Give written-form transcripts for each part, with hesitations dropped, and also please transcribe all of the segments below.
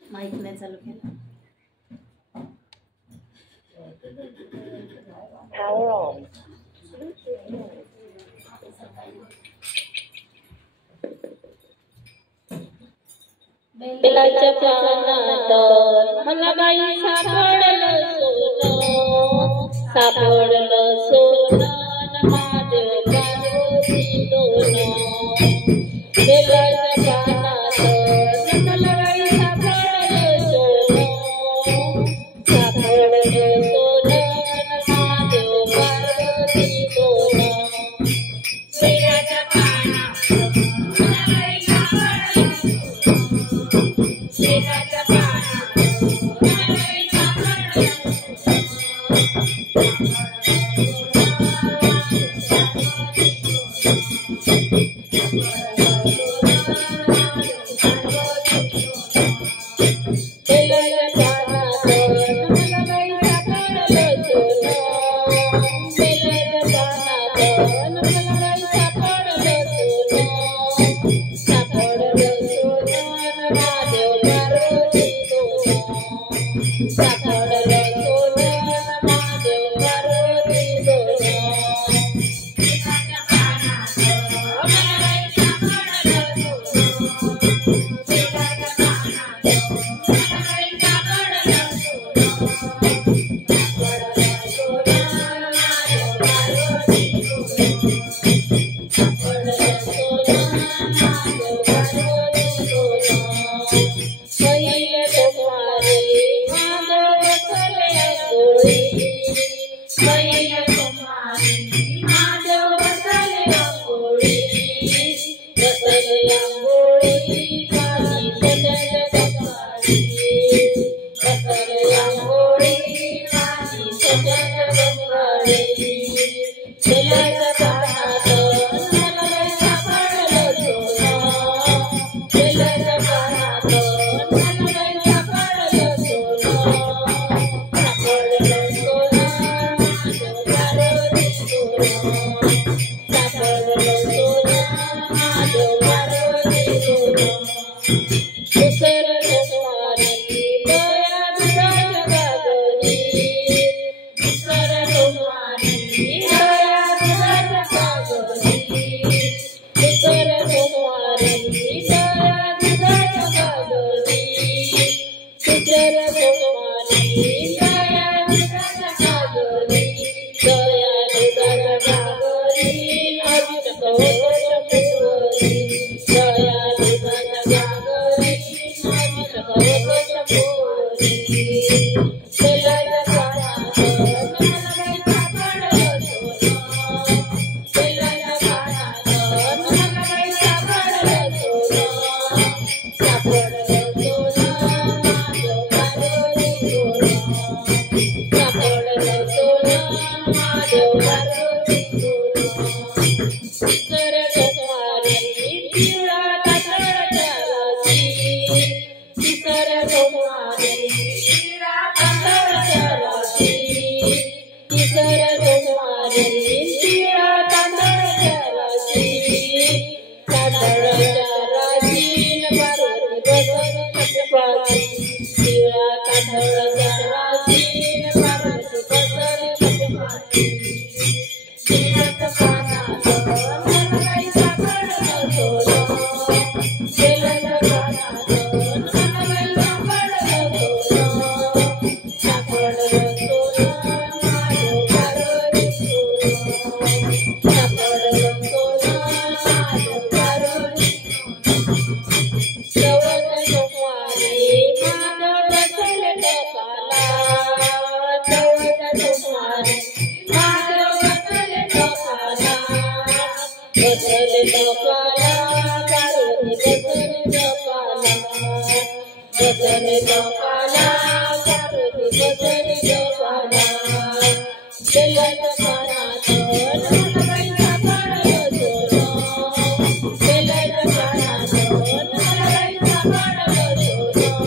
Mic नाही चालू केला. बेलाच्या पानात मला बाई सापडलं सोनं, सापडलं सोनं महादेव पार्वती दोन. बेलाच्या पानात मला बाई सापडलं सोनं, सापडलं सोनं महादेव पार्वती दोन. बेलाच्या पानात मला बाई सापडलं बेलाच्या पानात मला बाई सापडलं Thank you.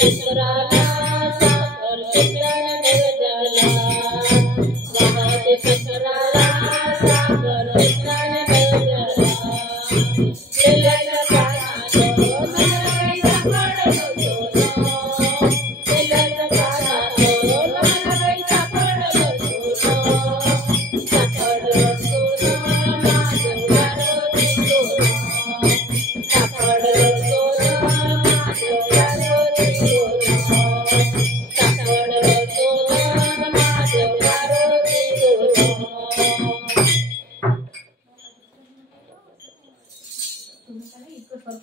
शंकराला साखर शिंपल्याने नैवेद्याला वाहते शंकराला साखर शिंपल्याने नैवेद्याला बेलाच्या पानात लग्नाबाईचा पडलो सोनं बेलाच्या पानात लग्नाबाईचा पडलो सोनं साखर सोनं महादेव गारोती सोनं साखर सोनं महादेव गारोती सोनं साखर सोनं महादेव गारोती सोनं म्हणजे कसं